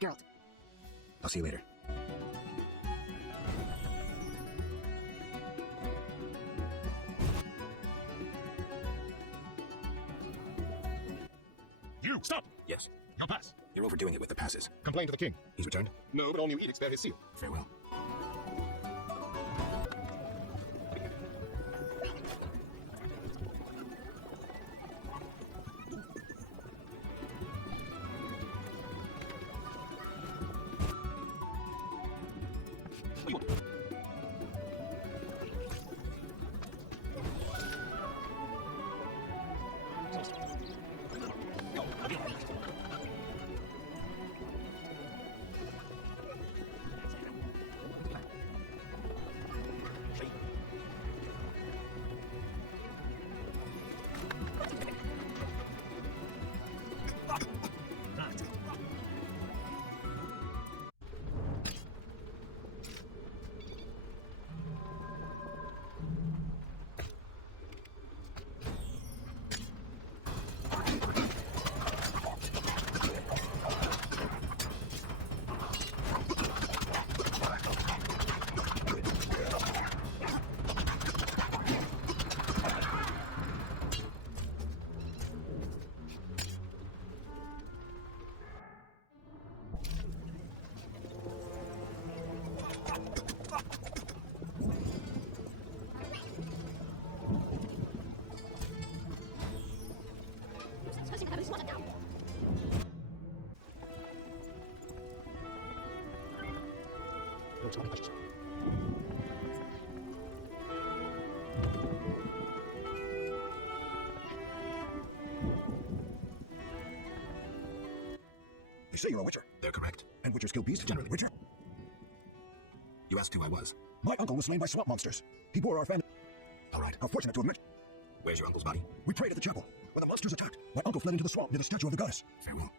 Geralt. I'll see you later. You, stop! Yes. Your pass. You're overdoing it with the passes. Complain to the king. He's returned? No, but all new edicts bear his seal. Farewell. You say you're a witcher. They're correct. And witchers kill beasts, generally witcher. You asked who I was. My uncle was slain by swamp monsters. He bore our family. All right. How fortunate to have met. Where's your uncle's body? We prayed at the chapel. When the monsters attacked, my uncle fled into the swamp near the statue of the goddess. Farewell.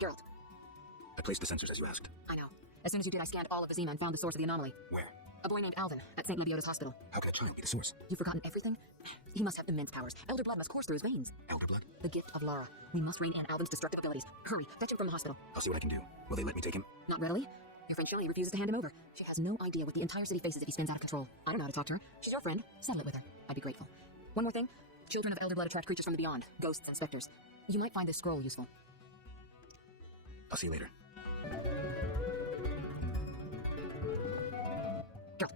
Geralt. I placed the sensors as you asked. I know. As soon as you did, I scanned all of Vizima and found the source of the anomaly. Where? A boy named Alvin at St. Lebioda's hospital. How could a child be the source? You've forgotten everything? He must have immense powers. Elder blood must course through his veins. Elder blood? The gift of Lara. We must rein in Alvin's destructive abilities. Hurry, fetch him from the hospital. I'll see what I can do. Will they let me take him? Not readily. Your friend Shelley refuses to hand him over. She has no idea what the entire city faces if he spins out of control. I don't know how to talk to her. She's your friend. Settle it with her. I'd be grateful. One more thing. Children of Elder blood attract creatures from the beyond. Ghosts and specters. You might find this scroll useful. I'll see you later. Geralt.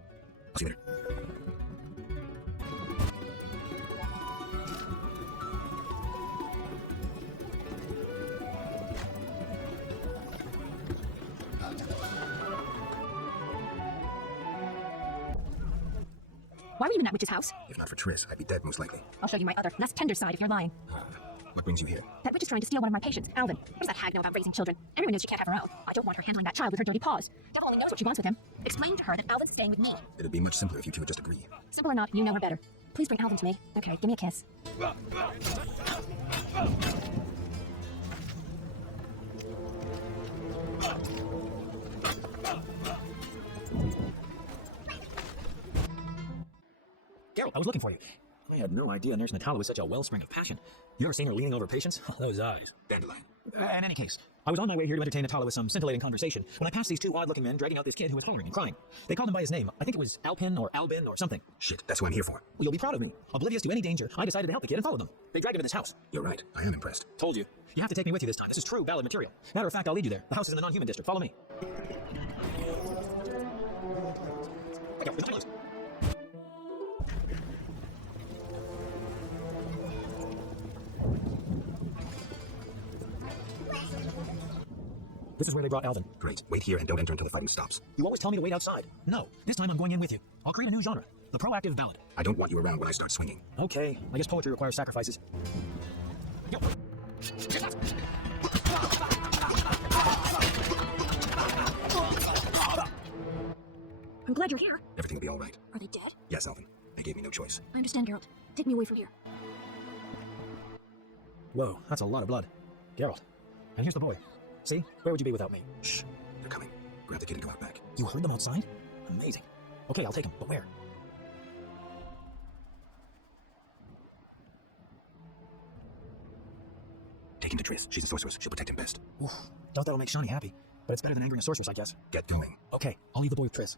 I'll see you later. Why were you in that witch's house? If not for Triss, I'd be dead most likely. I'll show you my other, less tender side if you're lying. What brings you here? That witch is trying to steal one of my patients, Alvin. What does that hag know about raising children? Everyone knows she can't have her own. I don't want her handling that child with her dirty paws. Devil only knows what she wants with him. Explain to her that Alvin's staying with me. It'd be much simpler if you two would just agree. Simple or not, you know her better. Please bring Alvin to me. Okay, give me a kiss. Geralt, I was looking for you. I had no idea Nurse Natalia was such a wellspring of passion. You ever seen her leaning over patients? Those eyes. Dandelion. In any case, I was on my way here to entertain Natalia with some scintillating conversation when I passed these two odd-looking men dragging out this kid who was hollering and crying. They called him by his name. I think it was Alpin or Albin or something. Shit, that's what I'm here for. Well, you'll be proud of me. Oblivious to any danger, I decided to help the kid and follow them. They dragged him in this house. You're right. I am impressed. Told you. You have to take me with you this time. This is true ballad material. Matter of fact, I'll lead you there. The house is in the non-human district. Follow me. Hey, Geralt, Natalia. This is where they brought Alvin. Great. Wait here and don't enter until the fighting stops. You always tell me to wait outside. No, this time I'm going in with you. I'll create a new genre. The proactive ballad. I don't want you around when I start swinging. Okay, I guess poetry requires sacrifices. Yo. I'm glad you're here. Everything will be all right. Are they dead? Yes, Alvin. They gave me no choice. I understand, Geralt. Take me away from here. Whoa, that's a lot of blood. Geralt. And here's the boy. See? Where would you be without me? Shh. They're coming. Grab the kid and go out back. You heard them outside? Amazing. Okay, I'll take him, but where? Take him to Triss. She's a sorceress. She'll protect him best. Oof, doubt that'll make Shawnee happy. But it's better than angering a sorceress, I guess. Get going. Okay, I'll leave the boy with Triss.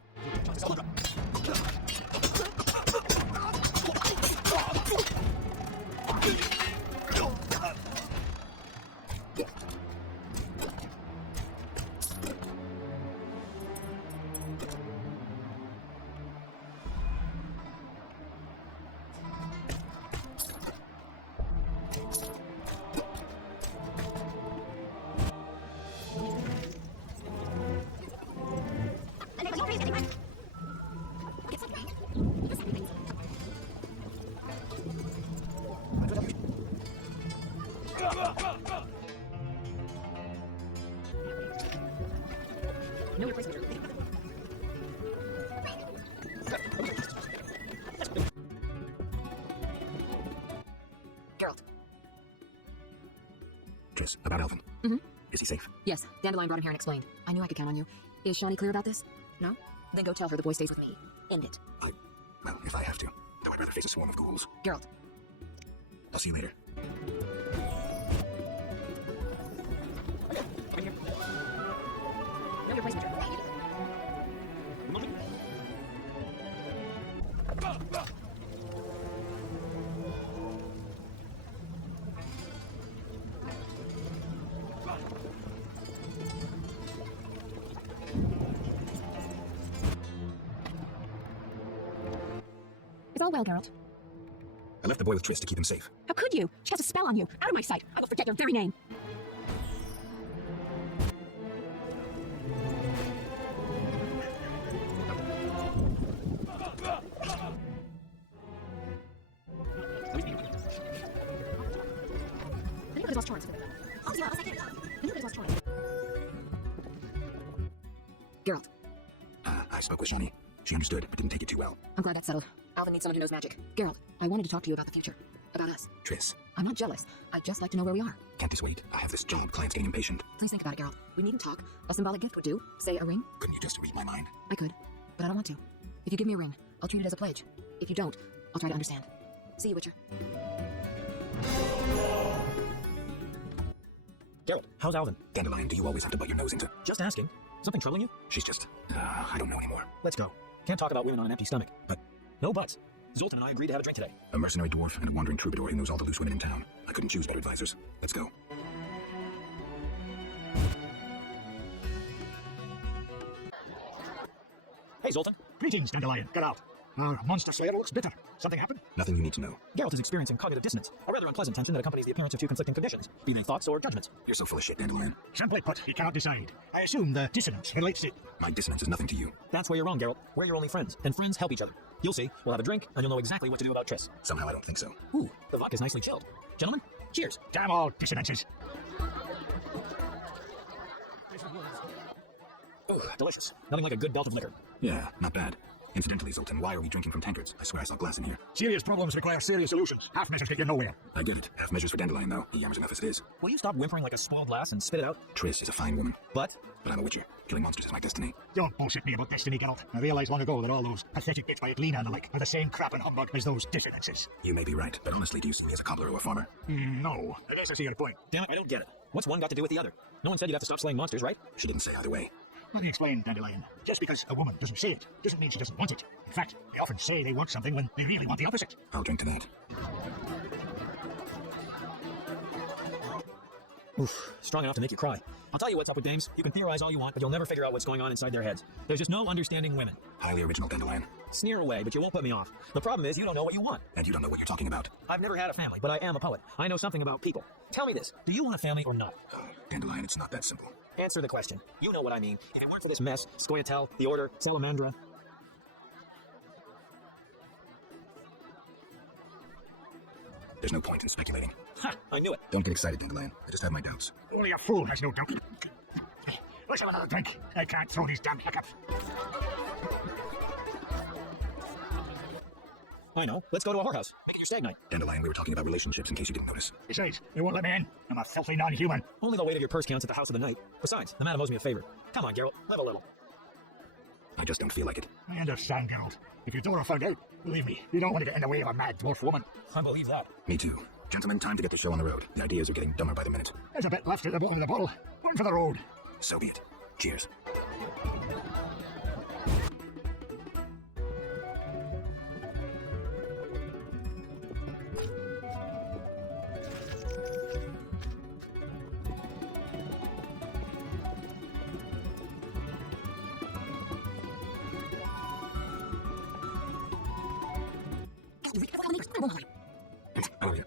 Know your place, Witcher. Geralt. Triss, about Alvin. Mm-hmm. Is he safe? Yes, Dandelion brought him here and explained. I knew I could count on you. Is Shawnee clear about this? No? Then go tell her the boy stays with me. End it. Well, if I have to. Though I'd rather face a swarm of ghouls. Geralt. I'll see you later. Come in here. Know your place, Witcher. It's all well, Geralt. I left the boy with Triss to keep him safe. How could you? She has a spell on you. Out of my sight. I will forget your very name. Anybody's lost Torrance. Oh, yeah, anybody's lost Torrance. Geralt. I spoke with Shawnee. She understood, but didn't take it too well. I'm glad that's settled. Alvin needs someone who knows magic. Geralt, I wanted to talk to you about the future. About us. Triss, I'm not jealous. I'd just like to know where we are. can't this wait? I have this job. Clients getting impatient. Please think about it, Geralt. We needn't talk. A symbolic gift would do. Say a ring. Couldn't you just read my mind? I could, but I don't want to. If you give me a ring, I'll treat it as a pledge. If you don't, I'll try to understand. See you, Witcher. Geralt, how's Alvin? Dandelion, do you always have to butt your nose into? Just asking. Something troubling you? She's just, I don't know anymore. Let's go. Can't talk about women on an empty stomach. But no buts. Zoltan and I agreed to have a drink today. A mercenary dwarf and a wandering troubadour who knows all the loose women in town. I couldn't choose better advisors. Let's go. Hey, Zoltan. Greetings, Dandelion. Get out. Our monster slayer looks bitter. Something happened? Nothing you need to know. Geralt is experiencing cognitive dissonance, a rather unpleasant tension that accompanies the appearance of two conflicting conditions, be they thoughts or judgments. You're so full of shit, Dandelion. Simply put, he cannot decide. I assume the dissonance relates to... My dissonance is nothing to you. That's where you're wrong, Geralt. We're your only friends, and friends help each other. You'll see. We'll have a drink, and you'll know exactly what to do about Triss. Somehow I don't think so. Ooh, the vodka's nicely chilled. Gentlemen, cheers. Damn all dissonances. Ooh, delicious. Nothing like a good belt of liquor. Yeah, not bad. Incidentally, Zoltan, why are we drinking from tankards? I swear I saw glass in here. Serious problems require serious solutions. Half measures get you nowhere. I get it. Half measures for Dandelion, though. He yammers enough as it is. Will you stop whimpering like a spoiled lass and spit it out? Triss is a fine woman. But But I'm a witcher. Killing monsters is my destiny. Don't bullshit me about destiny, Geralt. I realized long ago that all those pathetic bits by Adelina and the like are the same crap and humbug as those dissonances. You may be right, but honestly, do you see me as a cobbler or a farmer? No. I guess I see your point. damn it, I don't get it. What's one got to do with the other? No one said you'd have to stop slaying monsters, right? She didn't say either way. Let me explain, Dandelion. Just because a woman doesn't say it, doesn't mean she doesn't want it. In fact, they often say they want something when they really want the opposite. I'll drink to that. Oof, strong enough to make you cry. I'll tell you what's up with dames. You can theorize all you want, but you'll never figure out what's going on inside their heads. There's just no understanding women. Highly original, Dandelion. Sneer away, but you won't put me off. The problem is you don't know what you want. And you don't know what you're talking about. I've never had a family, but I am a poet. I know something about people. Tell me this. Do you want a family or not? Dandelion, it's not that simple. Answer the question. You know what I mean. If it weren't for this mess, Scoia'tael, the Order, Salamandra... There's no point in speculating. Ha! I knew it. Don't get excited, Dandelion. I just have my doubts. Only a fool has no doubt. Let's have another drink. I can't throw these damn hiccups. I know. Let's go to a whorehouse. Make it your stag night. Dandelion, we were talking about relationships in case you didn't notice. Besides, they won't let me in. I'm a filthy non-human. Only the weight of your purse counts at the house of the night. Besides, the madam owes me a favor. Come on, Geralt. Have a little. I just don't feel like it. I understand, Geralt. If your daughter found out, believe me, you don't want to get in the way of a mad dwarf woman. I believe that. Me too. Gentlemen, time to get the show on the road. The ideas are getting dumber by the minute. There's a bit left at the bottom of the bottle. One for the road. So be it. Cheers. Oh, yeah.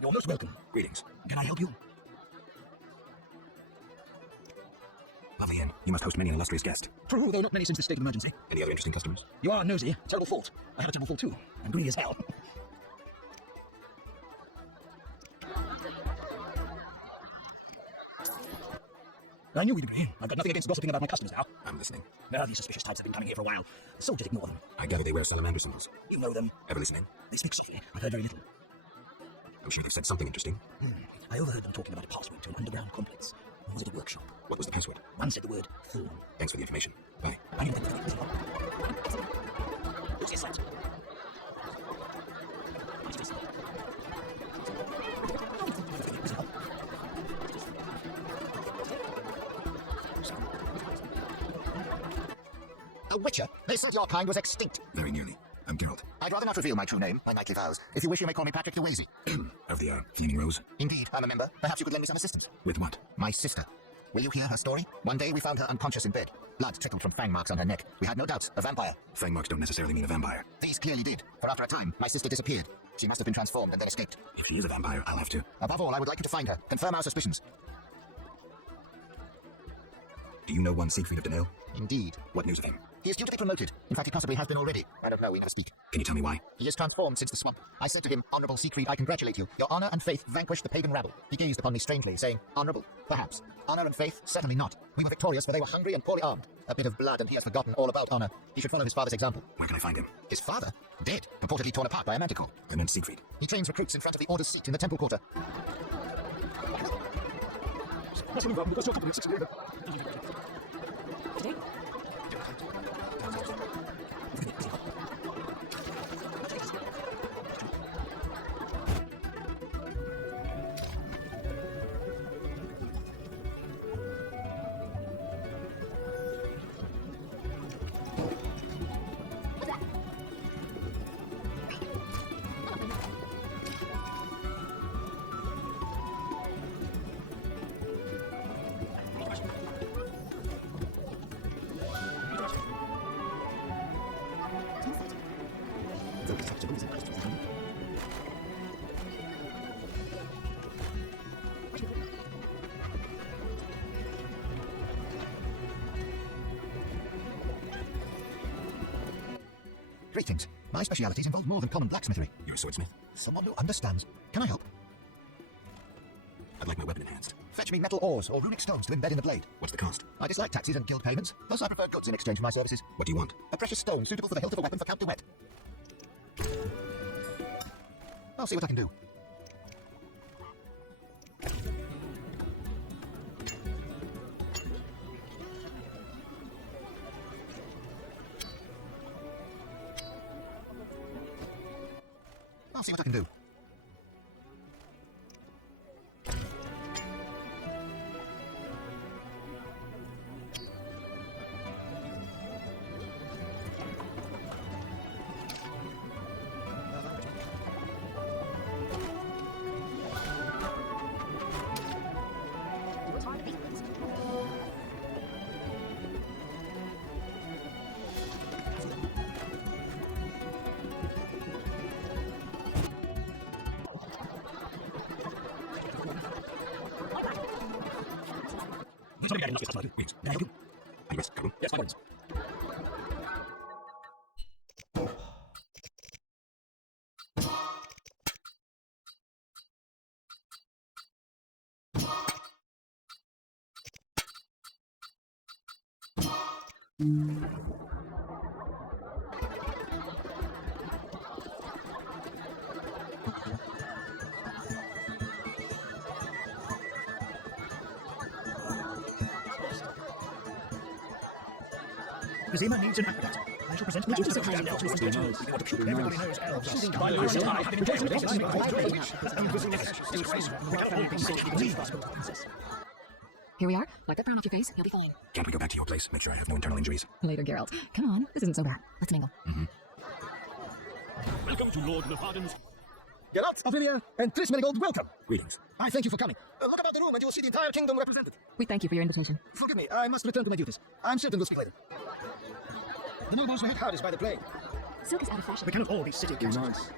You're most welcome. Greetings. Can I help you? Lovely inn. You must host many an illustrious guest. True, though not many since the state of emergency. Any other interesting customers? You are nosy. Terrible fault. I had a terrible fault too. I'm greedy as hell. I knew we'd be here. I've got nothing against gossiping about my customers now. I'm listening. Now, these suspicious types have been coming here for a while. The soldiers ignore them. I gather they wear salamander symbols. You know them. Ever listening? They speak softly. I've heard very little. I'm sure they've said something interesting. I overheard them talking about a password to an underground complex. Or was it a workshop? What was the password? One said the word thorn. Thanks for the information. Bye. I knew that. Who's this lad? A witcher? They said your kind was extinct. Very nearly. I'm Geralt. I'd rather not reveal my true name, my knightly vows. If you wish, you may call me Patrick the Wazy. Of the Flaming Rose. Indeed, I'm a member. Perhaps you could lend me some assistance. With what? My sister. Will you hear her story? One day we found her unconscious in bed. Blood trickled from fang marks on her neck. We had no doubts, a vampire. Fang marks don't necessarily mean a vampire. These clearly did, for after a time, my sister disappeared. She must have been transformed and then escaped. If she is a vampire, I'll have to. Above all, I would like you to find her. Confirm our suspicions. Do you know one Siegfried of Danelle? Indeed. What news of him? He is due to be promoted. In fact, he possibly has been already. I don't know, we never speak. Can you tell me why? He is transformed since the swamp. I said to him, Honourable Siegfried, I congratulate you. Your honour and faith vanquished the pagan rabble. He gazed upon me strangely, saying, Honourable, perhaps. Honour and faith, certainly not. We were victorious, for they were hungry and poorly armed. A bit of blood, and he has forgotten all about honour. He should follow his father's example. Where can I find him? His father? Dead. Purportedly torn apart by a manticore. I meant Siegfried. He trains recruits in front of the Order's seat in the temple quarter. Let's move on, because your company is 6 later. Greetings. My specialities involve more than common blacksmithery. You're a swordsmith? Someone who understands. Can I help? I'd like my weapon enhanced. Fetch me metal ores or runic stones to embed in the blade. What's the cost? I dislike taxes and guild payments, thus I prefer goods in exchange for my services. What do you want? A precious stone suitable for the hilt of a weapon for Count DeWitt. I'll see what I can do. see what I can do. Somebody got enough of this. Wait, can I help you? Yes, come on. Yes, my words. The Zima needs an appetite. I shall present Would you plans be to so kind the as to Everybody knows elves are stuck by our time having enjoyed this. We cannot all be sitting in these princess. Here we are. Wipe that brown off your face. You'll be fine. Can't we go back to your place? Make sure I have no internal injuries. Later, Geralt. Come on. This isn't so bad. Let's mingle. Welcome to Lord Lefarden's. Geralt, Ophelia, and Triss Merigold, welcome. Greetings. I thank you for coming. Look about the room and you will see the entire kingdom represented. We thank you for your invitation. Forgive me, I must return to my duties. I'm certain we'll speak later. The nobles were hit hardest by the plague. Silk is out of fashion. We cannot all be sitting castles.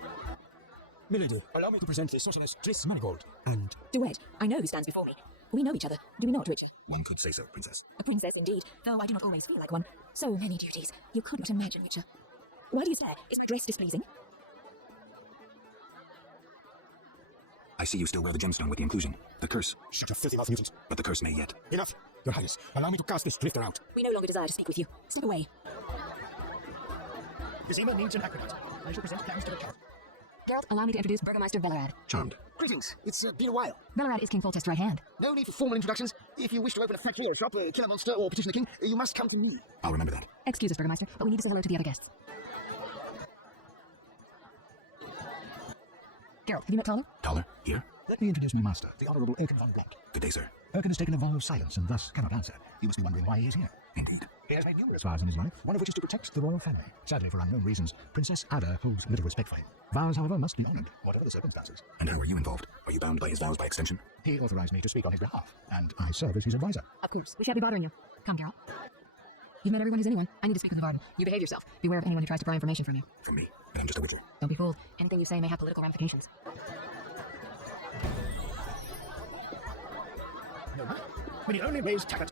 Milady, allow me to present the sorceress Triss Marigold and... Duet. I know who stands before me. We know each other. Do we not, Richard? One could say so, princess. A princess indeed, though I do not always feel like one. So many duties. You could not imagine, Witcher. Why do you stare? Is my dress displeasing? I see you still wear the gemstone with the inclusion. The curse. Shoot a filthy mouth mutant. But the curse may yet. Enough. Your Highness, allow me to cast this drifter out. We no longer desire to speak with you. Step away. The Zima needs an appetite. I shall present plans to the count. Geralt, allow me to introduce Burgermeister Velerad. Charmed. Greetings. It's been a while. Velerad is King Foltest's right hand. No need for formal introductions. If you wish to open a fat hero shop, kill a monster, or petition the king, you must come to me. I'll remember that. Excuse us, Burgermeister, but we need to say hello to the other guests. Geralt, have you met Talo? Taller, here. Let me introduce my master, the Honourable Erkin von Blank. Good day, sir. Erkin has taken a vow of silence and thus cannot answer. You must be wondering why he is here. Indeed. He has made numerous vows in his life, one of which is to protect the royal family. Sadly, for unknown reasons, Princess Ada holds little respect for him. Vows, however, must be honoured, whatever the circumstances. And how are you involved? Are you bound by his vows by extension? He authorized me to speak on his behalf, and I serve as his advisor. Of course. We shan't be bothering you. Come, Geralt. You've met everyone who's anyone. I need to speak with the Varden. You behave yourself. Beware of anyone who tries to pry information from you. From me. And I'm just a witcher. Don't be fooled. Anything you say may have political ramifications. No, when he only weighs tappet.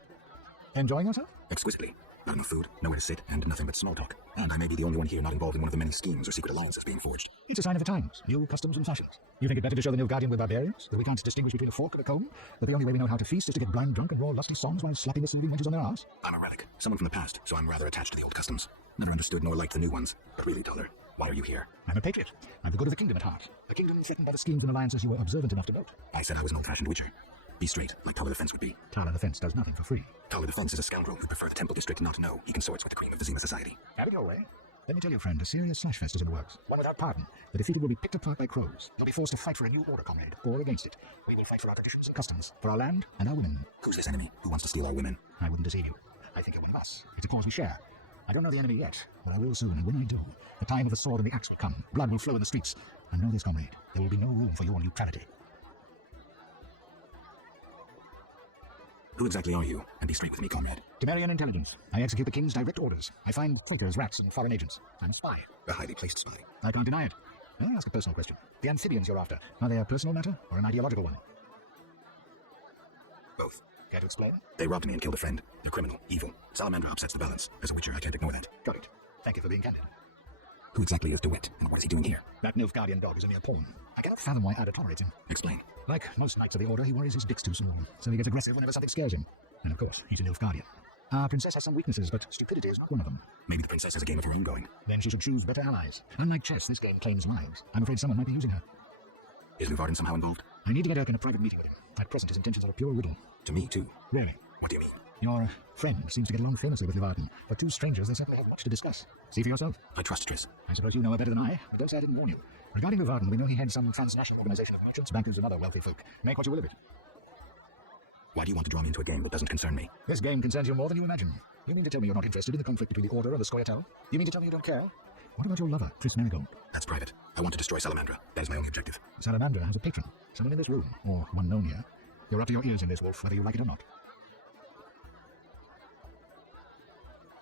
Enjoying yourself? Exquisitely. Not enough food, nowhere to sit, and nothing but small talk. And I may be the only one here not involved in one of the many schemes or secret alliances being forged. It's a sign of the times, new customs and fashions. You think it better to show the Nilfgaardian we're barbarians? That we can't distinguish between a fork and a comb? That the only way we know how to feast is to get blind drunk and roar lusty songs while slapping the soothing wenches on their arse? I'm a relic, someone from the past, so I'm rather attached to the old customs. Never understood nor liked the new ones. But really, Taller, why are you here? I'm a patriot. I've the good of the kingdom at heart. A kingdom threatened by the schemes and alliances you were observant enough to note. I said I was an old-fashioned witcher. Be straight, like Taller the Fence would be. Taller the Fence does nothing for free. Taller the Fence is a scoundrel who prefer the Temple District not to know he consorts with the cream of the Zima Society. Have it your way. Let me tell you, friend, a serious slashfest is in the works. One without pardon. The defeated will be picked apart by crows. You'll be forced to fight for a new order, comrade, or against it. We will fight for our traditions, customs, for our land, and our women. Who's this enemy? Who wants to steal our women? I wouldn't deceive you. I think you're one of us. It's a cause we share. I don't know the enemy yet, but I will soon, and when I do, the time of the sword and the axe will come. Blood will flow in the streets. And know this, comrade, there will be no room for your neutrality. Who exactly are you? And be straight with me, comrade. Temerian intelligence. I execute the king's direct orders. I find cloakers, rats, and foreign agents. I'm a spy. A highly placed spy. I can't deny it. Now I ask a personal question. The amphibians you're after, are they a personal matter or an ideological one? Both. Care to explain? They robbed me and killed a friend. They're criminal, evil. Salamander upsets the balance. As a witcher, I can't ignore that. Got it. Thank you for being candid. Who exactly is DeWitt, and what is he doing here? That Nilfgaardian dog is a mere pawn. I cannot fathom why Ada tolerates him. Explain. Like most knights of the order, he worries his dicks too soon, so he gets aggressive whenever something scares him. And of course, he's a Nilfgaardian. Our princess has some weaknesses, but stupidity is not one of them. Maybe the princess has a game of her own going. Then she should choose better allies. Unlike chess, this game claims lives. I'm afraid someone might be using her. Is Lefarden somehow involved? I need to get Erkin a private meeting with him. At present, his intentions are a pure riddle. To me, too. Really? What do you mean? Your friend seems to get along famously with Levarden. For two strangers, they certainly have much to discuss. See for yourself. I trust Triss. I suppose you know her better than I, but don't say I didn't warn you. Regarding Levarden, we know he had some transnational organization of merchants, bankers, and other wealthy folk. Make what you will of it. Why do you want to draw me into a game that doesn't concern me? This game concerns you more than you imagine. You mean to tell me you're not interested in the conflict between the Order and the Scoia'tael? You mean to tell me you don't care? What about your lover, Triss Marigold? That's private. I want to destroy Salamandra. That is my only objective. Salamandra has a patron. Someone in this room, or one known here. You're up to your ears in this, Wolf, whether you like it or not.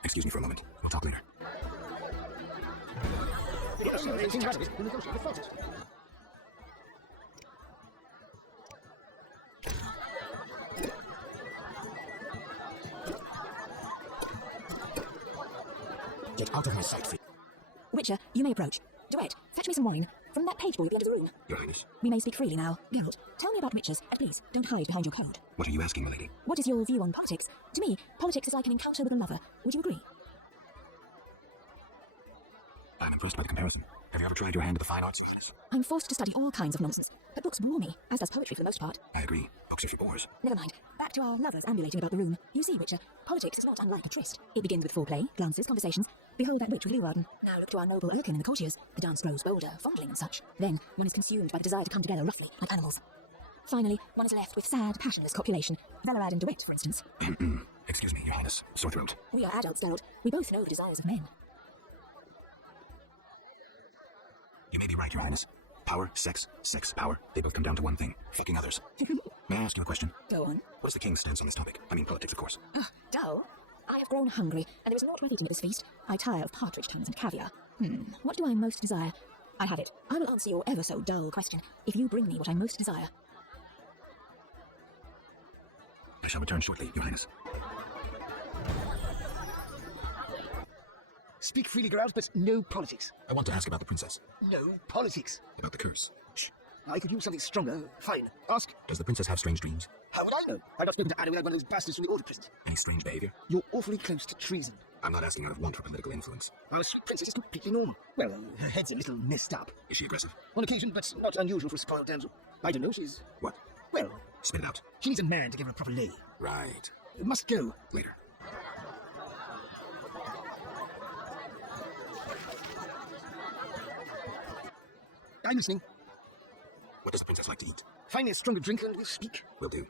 Excuse me for a moment. We'll talk later. Get out of my sight, freak. Witcher, you may approach. Duet, fetch me some wine. From that page boy at the end of the room. Your Highness, We may speak freely now. Geralt, tell me about witches, and please, don't hide behind your code. what are you asking, milady? What is your view on politics? To me, politics is like an encounter with a lover. Would you agree? I'm impressed by the comparison. Have you ever tried your hand at the fine arts, Your Highness? I'm forced to study all kinds of nonsense, but books bore me, as does poetry for the most part. I agree. Books are for bores. Never mind. Back to our lovers ambulating about the room. You see, Witcher, politics is not unlike a tryst. It begins with foreplay, glances, conversations. Behold that witch with Leeuwarden. Now look to our noble Erkin and the courtiers. The dance grows bolder, fondling and such. Then one is consumed by the desire to come together roughly, like animals. Finally, one is left with sad, passionless copulation. Velarad and Duet, for instance. Excuse me, Your Highness. Sore throat. We are adults, Geralt. We both know the desires of men. You may be right, Your Highness. Power, sex, power. They both come down to one thing. Fucking others. May I ask you a question? Go on. What is the king's stance on this topic? I mean politics, of course. Dull? I have grown hungry, and there is naught worth eating at this feast. I tire of partridge tongues and caviar. What do I most desire? I have it. I will answer your ever so dull question, if you bring me what I most desire. I shall return shortly, Your Highness. Speak freely, Geralt, but no politics. I want to ask about the princess. No politics. About the curse. Shh. I could use something stronger. Fine. Ask. Does the princess have strange dreams? How would I know? I've not spoken to Anna without one of those bastards from the Order present. Any strange behavior? You're awfully close to treason. I'm not asking out of want for political influence. Our sweet princess is completely normal. Well, her head's a little messed up. Is she aggressive? On occasion, but not unusual for a spoiled damsel. I don't know, she's... What? Well, Spit it out. she needs a man to give her a proper lay. Right. Must go. Later. I'm listening. What does the princess like to eat? Find me a stronger drink and we'll speak. Will do.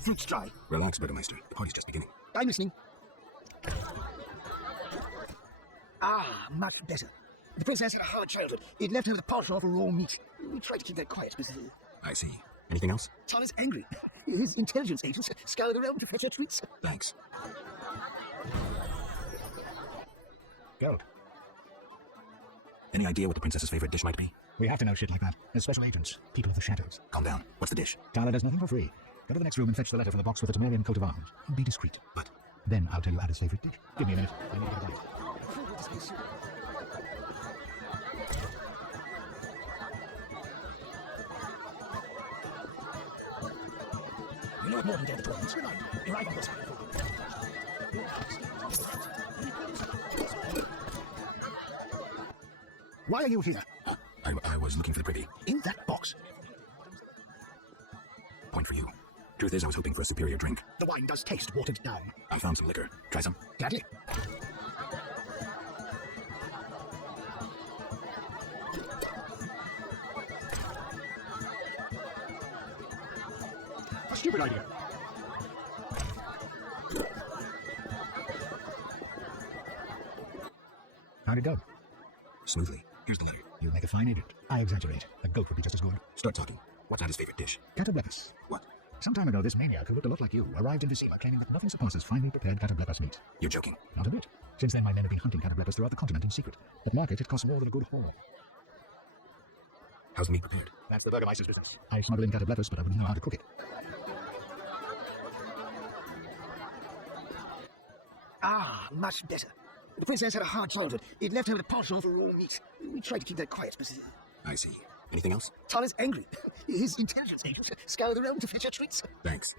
Fruit's dry. Relax, Burgermeister. The party's just beginning. I'm listening. Ah, much better. The princess had a hard childhood. It left her with a partial for raw meat. We tried to keep that quiet, but... I see. Anything else? Tyler's angry. His intelligence agents scoured around to fetch her treats. Thanks. Geralt, Any idea what the princess's favorite dish might be? we have to know shit like that. As special agents, people of the shadows. Calm down. What's the dish? Tyler does nothing for free. Go to the next room and fetch the letter from the box with the Temerian coat of arms. Be discreet. But Then I'll tell you Ada's favorite dish. Give me a minute. I need to get a bite. You know what more than David Torrance? Your rival was Why are you here? I was looking for the privy. In that box. Point for you. Truth is, I was hoping for a superior drink. The wine does taste watered down. I found some liquor. Try some? Gladly. A stupid idea. How'd it go? Smoothly. Here's the letter. You make a fine agent. I exaggerate. A goat would be just as good. Start talking. What's Ada's favorite dish? Catablepis. What? Some time ago, this maniac who looked a lot like you arrived in Decima claiming that nothing surpasses finely prepared catablepis meat. You're joking. Not a bit. Since then, my men have been hunting catablepis throughout the continent in secret. At market, it costs more than a good haul. How's the meat prepared? That's the Burgermeister's business. I smuggle in catablepis, but I wouldn't know how to cook it. Ah, much better. The princess had a hard childhood. It left her with a partial for raw meat. We tried to keep that quiet, but... I see. Anything else? Tyler's angry. His intelligence agents scoured around to fetch her treats. Thanks.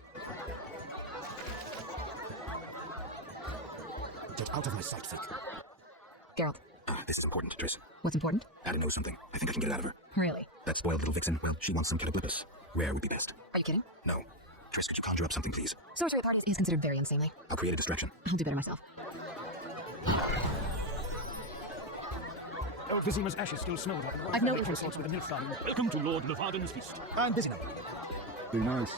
Get out of my sight, freak. Geralt, This is important, Triss. what's important? Ada knows something. I think I can get it out of her. Really? That spoiled little vixen, well, she wants some catablepis. Rare would be best. Are you kidding? No. Triss, could you conjure up something, please? Sorcery at parties is considered very unseemly. I'll create a distraction. I'll do better myself. Lord Vizima's ashes still smolder. I've no interest. With a Nilfgaard. Welcome to Lord Levarden's feast. I'm busy now. Be nice.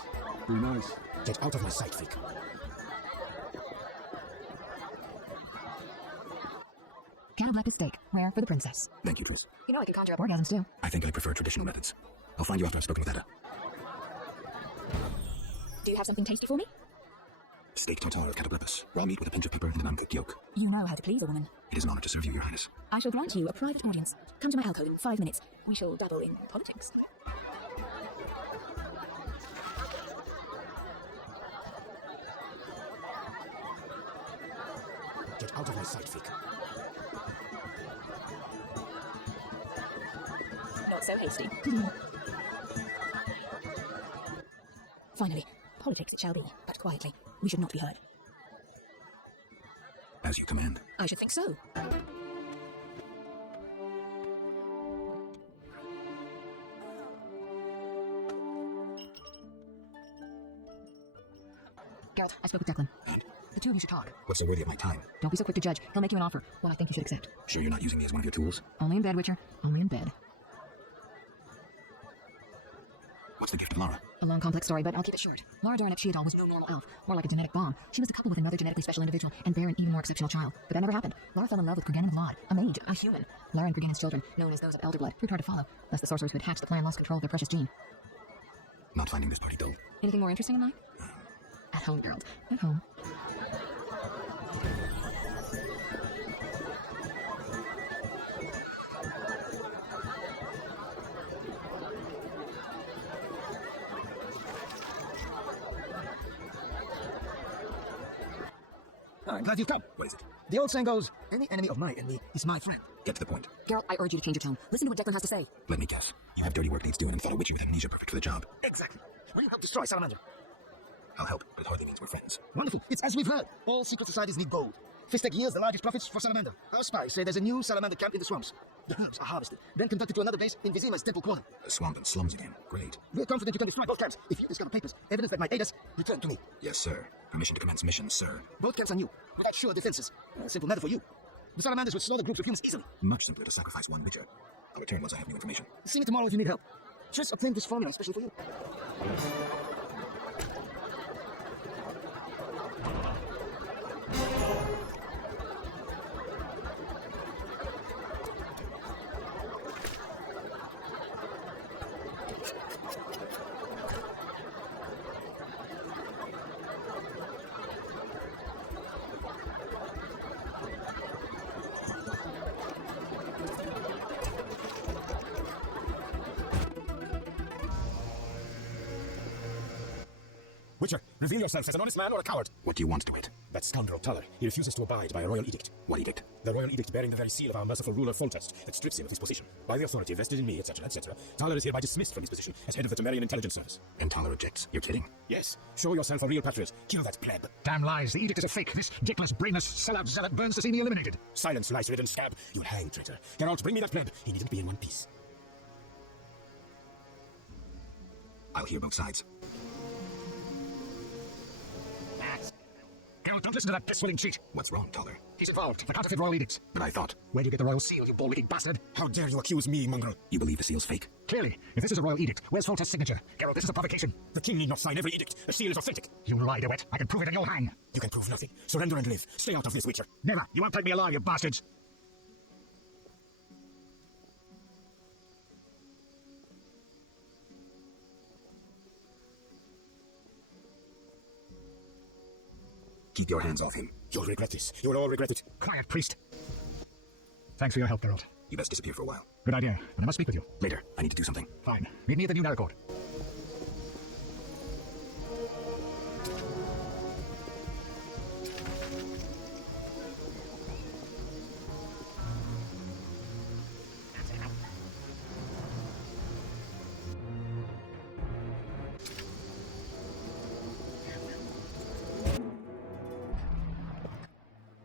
Be nice. Get out of my sight, freak. Cannibalistic steak, rare for the princess. Thank you, Triss. You know I can conjure up orgasms too. I think I prefer traditional methods. I'll find you after I've spoken with Edda. Do you have something tasty for me? Steak tartare of cataplepis, raw meat with a pinch of pepper and an uncooked yolk. You know how to please a woman. It is an honor to serve you, Your Highness. I shall grant you a private audience. Come to my alcove in 5 minutes. We shall dabble in politics. Get out of my sight, freak. Not so hasty. Finally, politics it shall be, but quietly. We should not be heard. As you command. I should think so. Geralt, I spoke with Declan. And The two of you should talk. what's so worthy of my time? Don't be so quick to judge. He'll make you an offer, one I think you should accept. Sure you're not using me as one of your tools? Only in bed, Witcher. Only in bed. What's the gift to Lara? A long, complex story, but I'll keep it short. Lara Doran Epshiadal was no normal elf, more like a genetic bomb. She was the couple with another genetically special individual and bear an even more exceptional child. But that never happened. Lara fell in love with Cregennan Vlad, a mage, a human. Lara and Cregennan's children, known as those of Elder Blood, proved hard to follow. Thus the sorcerers who had hatched the plan lost control of their precious gene. Not finding this party dull. Anything more interesting in life? At home, Geralt. At home. I'm glad you've come. What is it? The old saying goes, any enemy of my enemy is my friend. Get to the point. Geralt, I urge you to change your tone. Listen to what Declan has to say. Let me guess. You have dirty work needs doing and thought a witcher with amnesia perfect for the job. Exactly. Will you help destroy Salamander? I'll help, but it hardly means we're friends. Wonderful. It's as we've heard. All secret societies need gold. Fistek yields the largest profits for Salamander. Our spies say there's a new Salamander camp in the swamps. The herbs are harvested, then conducted to another base in Vizima's temple quarter. A swamp and slums again. Great. We're confident you can destroy both camps. If you discover papers, evidence that might aid us, return to me. Yes, sir. Permission to commence mission, sir. Both camps are new, without sure defenses. A simple matter for you. The Salamanders would slaughter groups of humans easily. Much simpler to sacrifice one witcher. I'll return once I have new information. See me tomorrow if you need help. Triss obtained this formula especially for you. Witcher, reveal yourself as an honest man or a coward. What do you want to it? That scoundrel Taller. He refuses to abide by a royal edict. What edict? The royal edict bearing the very seal of our merciful ruler Foltest that strips him of his position. By the authority vested in me, etc., etc., Taller is hereby dismissed from his position as head of the Temerian Intelligence Service. And Taller rejects. You're kidding? Yes, show yourself a real patriot. Kill that pleb. Damn lies. The edict is a fake. This dickless, brainless, sellout zealot burns to see me eliminated. Silence, lice-ridden scab. You'll hang, traitor. Geralt, bring me that pleb. He needn't be in one piece. I'll hear both sides. Geralt, don't listen to that piss-swilling cheat. What's wrong, Taller? He's involved. The counterfeit royal edict. But I thought. Where do you get the royal seal, you bald-witted bastard? How dare you accuse me, mongrel? You believe the seal's fake? Clearly. If this is a royal edict, where's Foltest's signature? Geralt, this is a provocation. The king need not sign every edict. The seal is authentic. You lie, DeWitt. I can prove it and you'll hang. You can prove nothing. Surrender and live. Stay out of this, Witcher. Never. You won't take me alive, you bastards. Keep your hands off him. You'll regret this. You'll all regret it. Quiet, priest. Thanks for your help, Geralt. You best disappear for a while. Good idea, but I must speak with you. Later. I need to do something. Fine. Meet me at the new narrow court.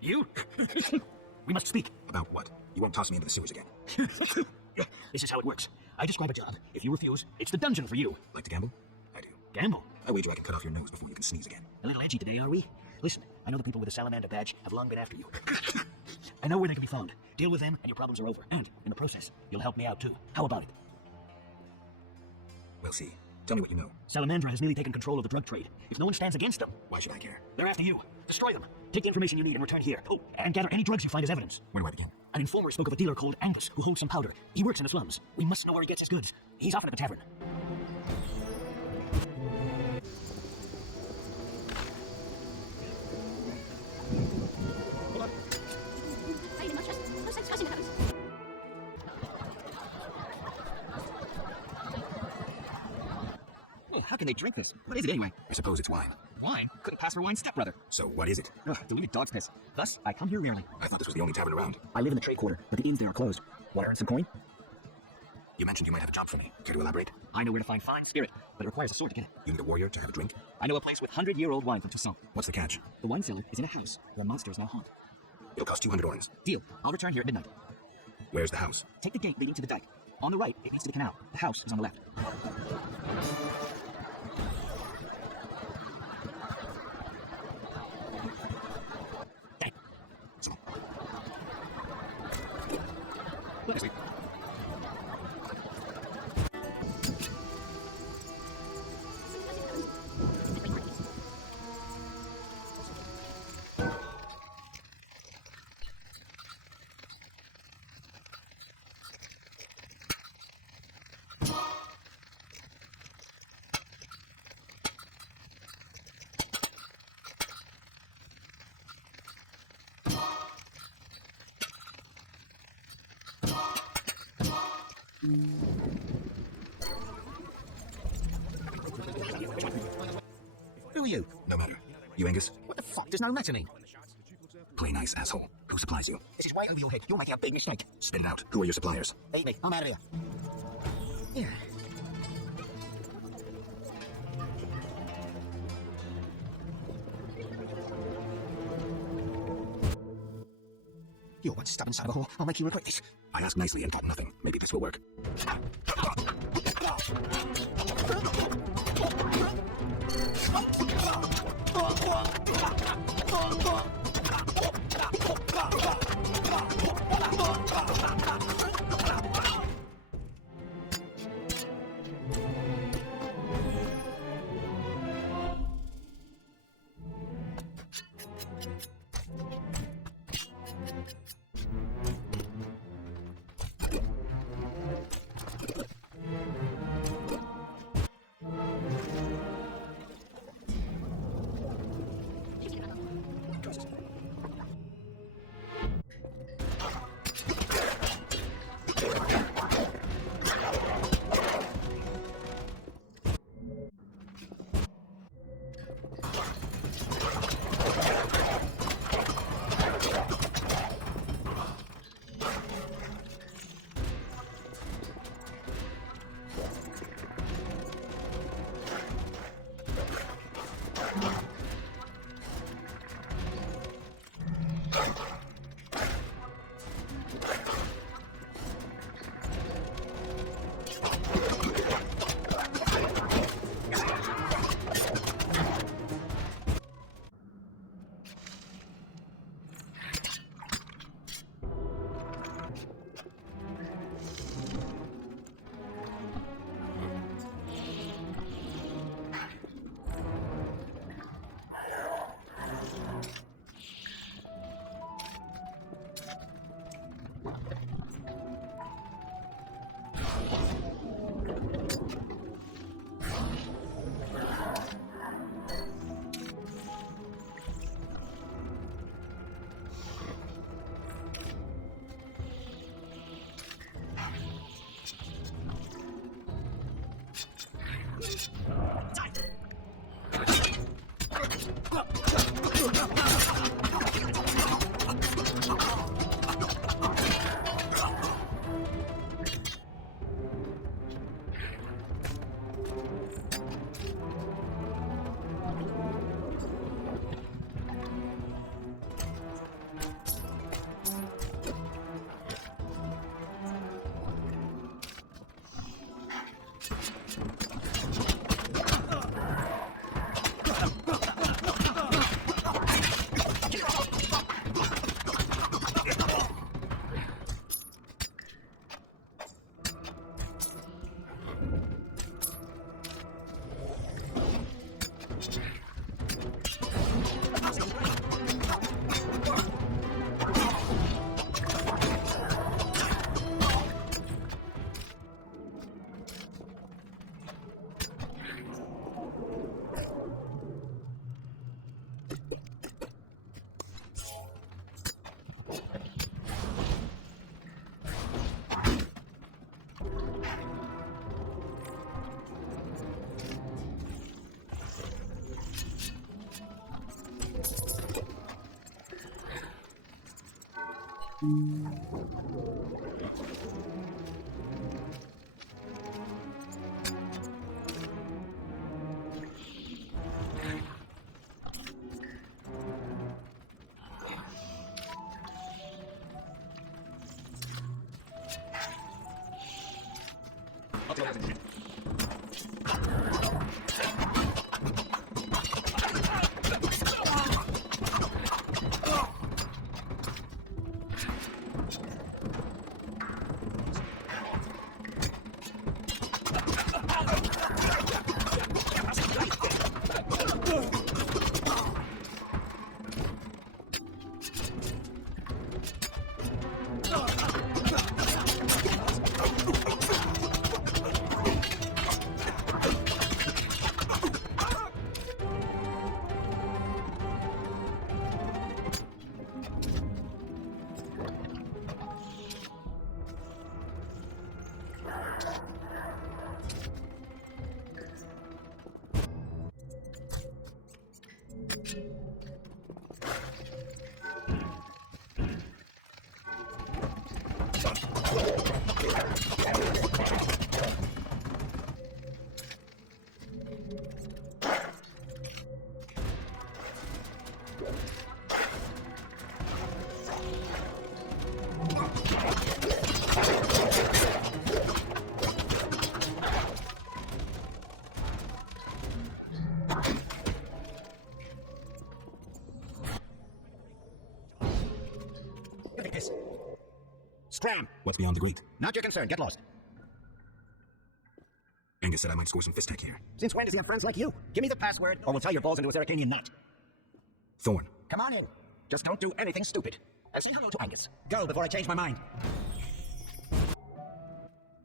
You? We must speak. About what? You won't toss me into the sewers again. This is how it works. I describe a job. If you refuse, it's the dungeon for you. Like to gamble? I do. Gamble? I wager I can cut off your nose before you can sneeze again. A little edgy today, are we? Listen, I know the people with the salamander badge have long been after you. I know where they can be found. Deal with them and your problems are over. And, in the process, you'll help me out too. How about it? We'll see. Tell me what you know. Salamandra has nearly taken control of the drug trade. If no one stands against them, Why should I care? they're after you. Destroy them. Take the information you need and return here. Oh, and gather any drugs you find as evidence. Where do I begin? An informer spoke of a dealer called Angus who holds some powder. He works in the slums. We must know where he gets his goods. He's often at the tavern. Oh, how can they drink this? What is it anyway? I suppose it's wine. Wine? Couldn't pass for wine, stepbrother. So what is it? Ugh, diluted dog's piss. Thus, I come here rarely. I thought this was the only tavern around. I live in the trade quarter, but the inns there are closed. Want to earn some coin? You mentioned you might have a job for me. Care to elaborate? I know where to find fine spirit, but it requires a sword to get it. You need a warrior to have a drink? I know a place with 100-year-old wine from Toussaint. What's the catch? The wine cellar is in a house where monsters now haunt. It'll cost 200 orens. Deal. I'll return here at midnight. Where's the house? Take the gate leading to the dike. On the right, it leads to the canal. The house is on the left. Dang. So, Look, wait. Who are you? no matter. You Angus? What the fuck does no matter me? Play nice, asshole. Who supplies you? This is way over your head. You're making a big mistake. Spit it out. Who are your suppliers? Eat me. I'm out of here. Yeah. You're one step inside of a hole. I'll make you regret this. I asked nicely and got nothing. Maybe this will work. Scram! What's beyond the grate? Not your concern. Get lost. Angus said I might score some fist tech here. Since when does he have friends like you? Give me the password, or we'll tie your balls into a Seracanian knot. Thorn. Come on in. Just don't do anything stupid. And say hello to Angus. Go before I change my mind.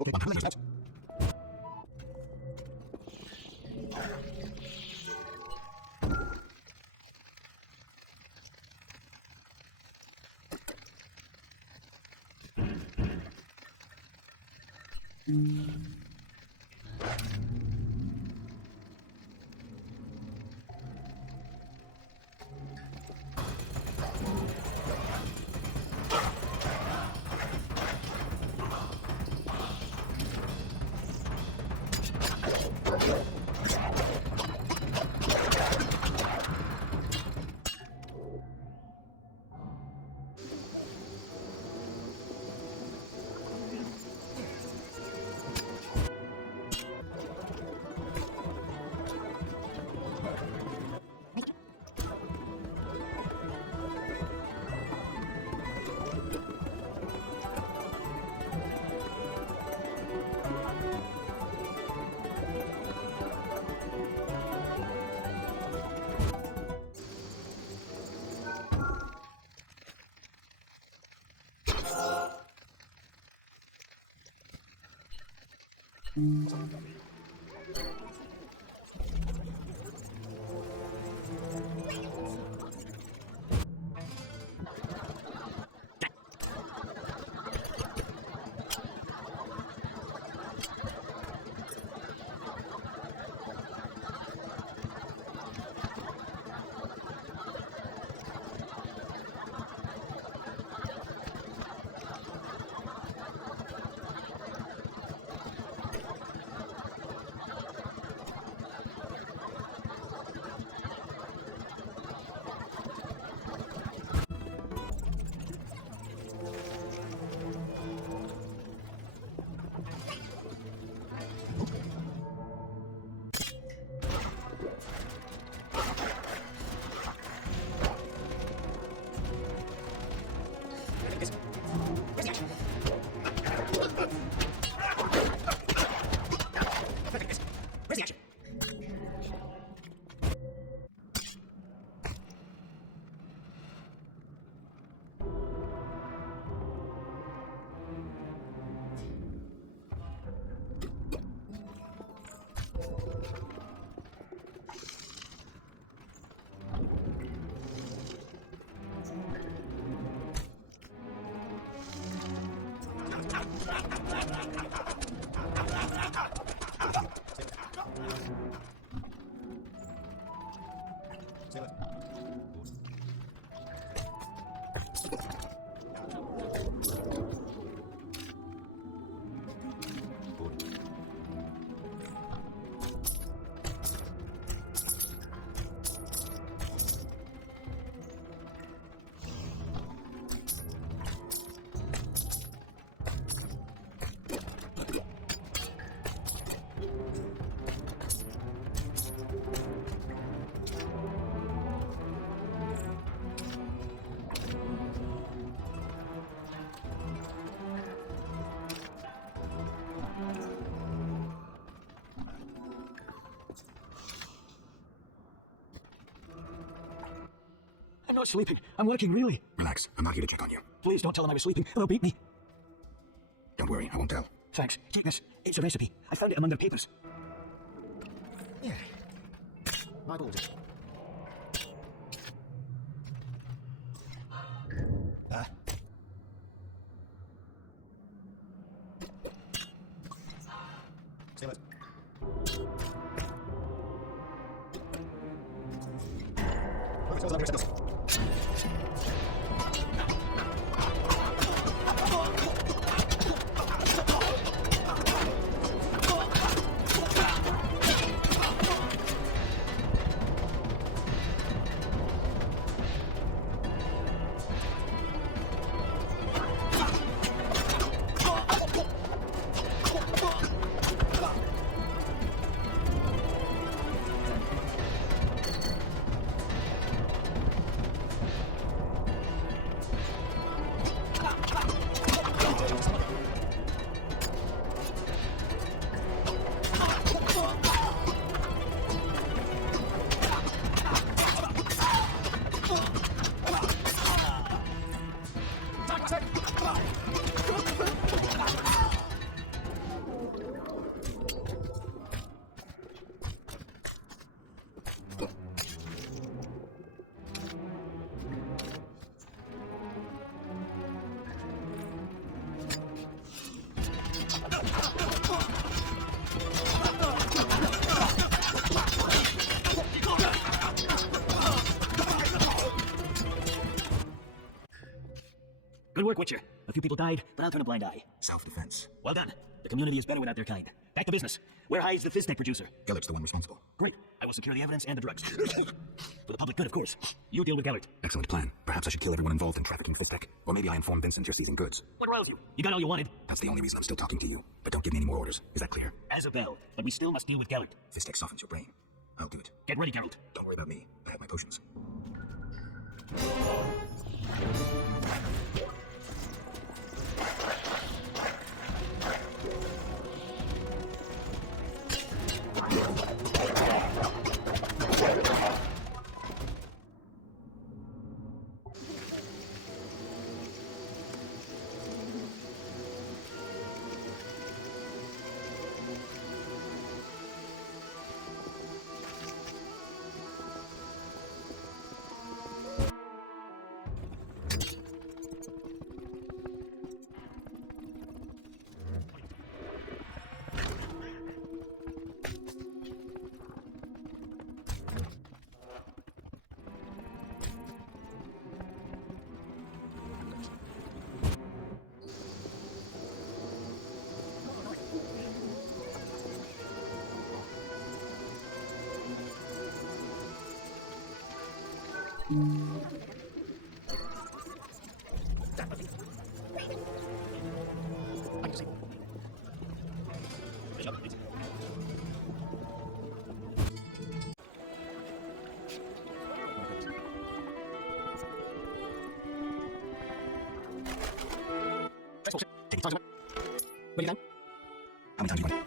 Okay, Where's the action? I'm not sleeping. I'm working, really. Relax. I'm not here to check on you. Please don't tell them I was sleeping. They'll beat me. Don't worry, I won't tell. Thanks. Take this. It's a recipe. I found it among their papers. Yeah. My balls. Stay alert. Look, it's under your Good work, Witcher. A few people died, but I'll turn a blind eye. Self-defense. Well done. The community is better without their kind. Back to business. Where hides the Fizztech producer? Gellert's the one responsible. Great. I will secure the evidence and the drugs. For the public good, of course. You deal with Gellert. Excellent plan. Perhaps I should kill everyone involved in trafficking Fizztech. Or maybe I inform Vincent you're seizing goods. What riles you? You got all you wanted. That's the only reason I'm still talking to you. But don't give me any more orders. Is that clear? As a bell. But we still must deal with Gellert. Fizztech softens your brain. I'll do it. Get ready, Geralt. Don't worry about me. I have my potions. Take your time. What are you done? How many times you want?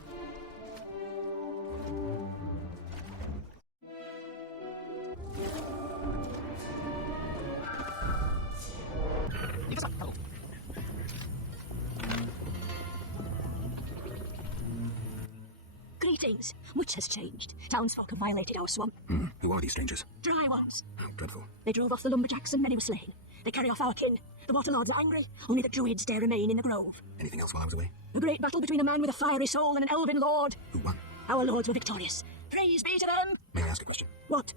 Greetings. Much has changed. Townsfolk have violated our swamp. Who are these strangers? Dry ones. How dreadful. They drove off the lumberjacks and many were slain. They carry off our kin. The waterlords are angry. Only the druids dare remain in the grove. Anything else while I was away? A great battle between a man with a fiery soul and an elven lord. Who won? Our lords were victorious. Praise be to them! May I ask a question? What?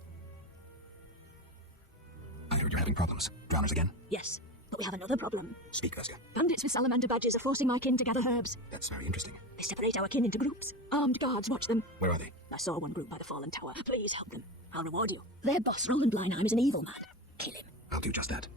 I heard you're having problems. Drowners again? Yes, but we have another problem. Speak, Vesca. Bandits with salamander badges are forcing my kin to gather herbs. That's very interesting. They separate our kin into groups. Armed guards watch them. Where are they? I saw one group by the fallen tower. Please help them. I'll reward you. Their boss, Roland Blindheim, is an evil man. Kill him. I'll do just that.